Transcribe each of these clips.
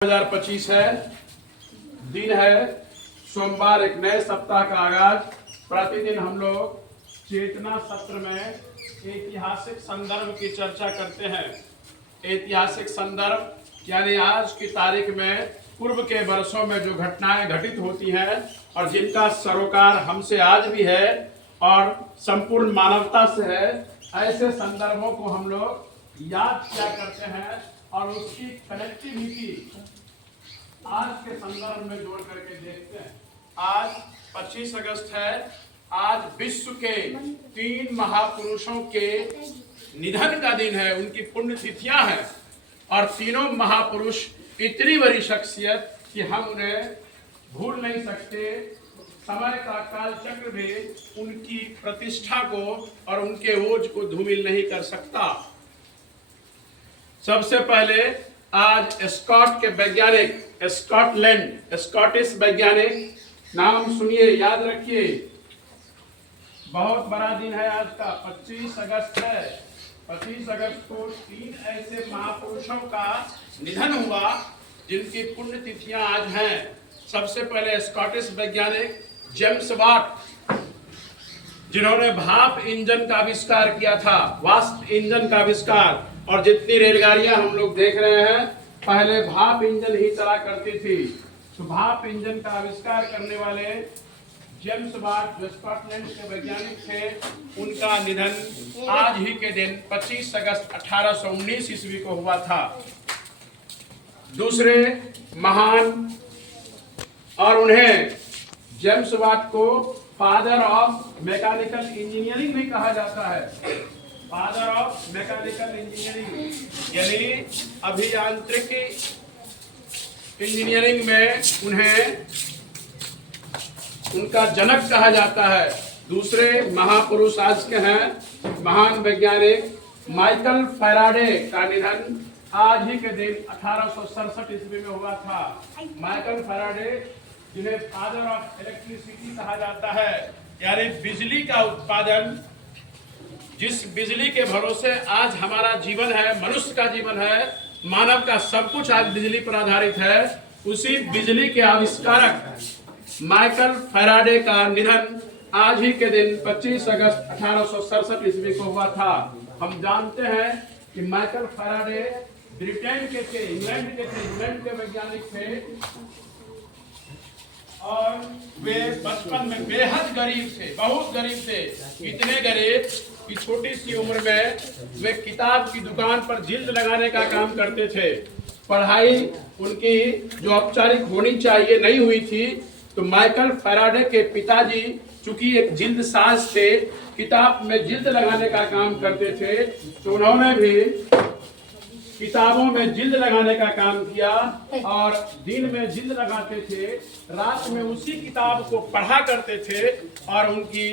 2025 है, दिन है सोमवार, एक नए सप्ताह का आगाज। प्रतिदिन हम लोग चेतना सत्र में ऐतिहासिक संदर्भ की चर्चा करते हैं। ऐतिहासिक संदर्भ यानी आज की तारीख में पूर्व के वर्षों में जो घटनाएं घटित होती हैं और जिनका सरोकार हमसे आज भी है और संपूर्ण मानवता से है, ऐसे संदर्भों को हम लोग याद किया करते हैं और उसकी कनेक्टिविटी आज के संदर्भ में जोड़ करके देखते हैं। आज 25 अगस्त है। आज विश्व के 3 महापुरुषों के निधन का दिन है, उनकी पुण्यतिथियां हैं और तीनों महापुरुष इतनी बड़ी शख्सियत कि हम उन्हें भूल नहीं सकते। समय का काल चक्र भी उनकी प्रतिष्ठा को और उनके ओज को धूमिल नहीं कर सकता। सबसे पहले आज स्कॉट के वैज्ञानिक, स्कॉटिश वैज्ञानिक, नाम सुनिए, याद रखिए, बहुत बड़ा दिन है आज का। 25 अगस्त है। 25 अगस्त को 3 ऐसे महापुरुषों का निधन हुआ जिनकी पुण्यतिथियां आज हैं। सबसे पहले स्कॉटिश वैज्ञानिक जेम्स वाट, जिन्होंने भाप इंजन का आविष्कार किया था, वाष्प इंजन का आविष्कार। और जितनी रेलगाड़ियां हम लोग देख रहे हैं पहले भाप इंजन ही चला करती थी। तो भाप इंजन का आविष्कार करने वाले जेम्स वाट, जो स्कॉटलैंड के वैज्ञानिक थे, उनका निधन आज ही के दिन 25 अगस्त 1819 ईस्वी को हुआ था। दूसरे महान, और उन्हें जेम्स वाट को फादर ऑफ मैकेनिकल इंजीनियरिंग भी कहा जाता है। फादर ऑफ मैकेनिकल इंजीनियरिंग यानी अभियांत्रिकी इंजीनियरिंग में उन्हें उनका जनक कहा जाता है। दूसरे महापुरुष आज के हैं महान वैज्ञानिक माइकल फैराडे का निधन आज ही के दिन 1867 ईस्वी में हुआ था। माइकल फैराडे, जिन्हें फादर ऑफ इलेक्ट्रिसिटी कहा जाता है, यानी बिजली का उत्पादन, जिस बिजली के भरोसे आज हमारा जीवन है, मनुष्य का जीवन है, मानव का सब कुछ आज बिजली पर आधारित है, उसी बिजली के आविष्कारक माइकल फैराडे का निधन आज ही के दिन 25 अगस्त 1867 ईस्वी को हुआ था। हम जानते हैं कि माइकल फैराडे ब्रिटेन के थे, इंग्लैंड के वैज्ञानिक थे और वे बचपन में बेहद गरीब थे, बहुत गरीब थे। इतने गरीब कि छोटी सी उम्र में वे किताब की दुकान पर जिल्द लगाने का काम करते थे। पढ़ाई उनकी जो औपचारिक होनी चाहिए नहीं हुई थी, तो माइकल फैराडे के पिताजी चूंकि एक जिल्द साज थे, किताब में जिल्द लगाने का काम करते थे, तो उन्होंने भी किताबों में जिल्द लगाने का काम किया और दिन में जिल्द लगाते थे, रात में उसी किताब को पढ़ा करते थे और उनकी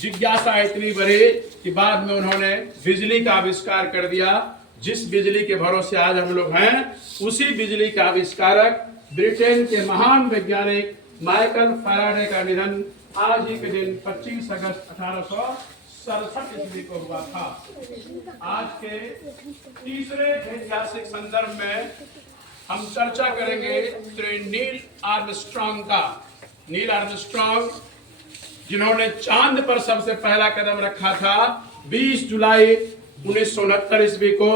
जिज्ञासा इतनी बढ़ी कि बाद में उन्होंने बिजली का आविष्कार कर दिया। जिस बिजली के भरोसे आज हम लोग हैं, उसी बिजली का आविष्कारक ब्रिटेन के महान वैज्ञानिक माइकल फैराडे का निधन आज ही के दिन 25 अगस्त 1867 ईस्वी को हुआ था। आज के तीसरे ऐतिहासिक संदर्भ में हम चर्चा करेंगे श्री नील आर्मस्ट्रांग का। नील आर्मस्ट्रांग, जिन्होंने चांद पर सबसे पहला कदम रखा था, 20 जुलाई 1969 ईस्वी को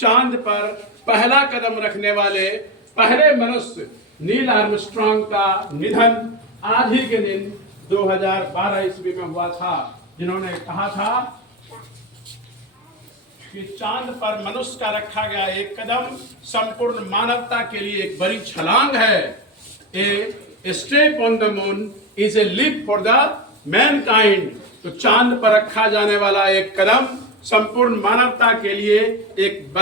चांद पर पहला कदम रखने वाले पहले मनुष्य नील आर्मस्ट्रांग का निधन आज ही के दिन 2012 ईस्वी में हुआ था, जिन्होंने कहा था कि चांद पर मनुष्य का रखा गया एक कदम संपूर्ण मानवता के लिए एक बड़ी छलांग है। A step on the moon is a leap for the mankind. तो चांद पर रखा जाने वाला एक कदम संपूर्ण मानवता के लिए एक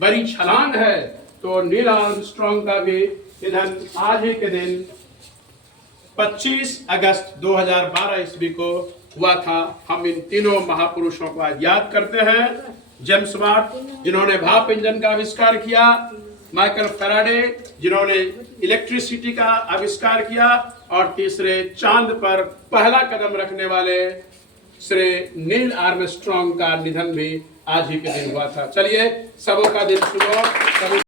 बड़ी छलांग है। तो नील आर्मस्ट्रांग का भी निधन आज ही के दिन 25 अगस्त 2012 ईस्वी को हुआ था। हम इन तीनों महापुरुषों को आज याद करते हैं। जेम्स वाट, जिन्होंने भाप इंजन का आविष्कार किया, माइकल फैराडे, जिन्होंने इलेक्ट्रिसिटी का आविष्कार किया, और तीसरे चांद पर पहला कदम रखने वाले श्री नील आर्मस्ट्रांग का निधन भी आज ही के दिन हुआ था। चलिए सबों का दिल सुनो।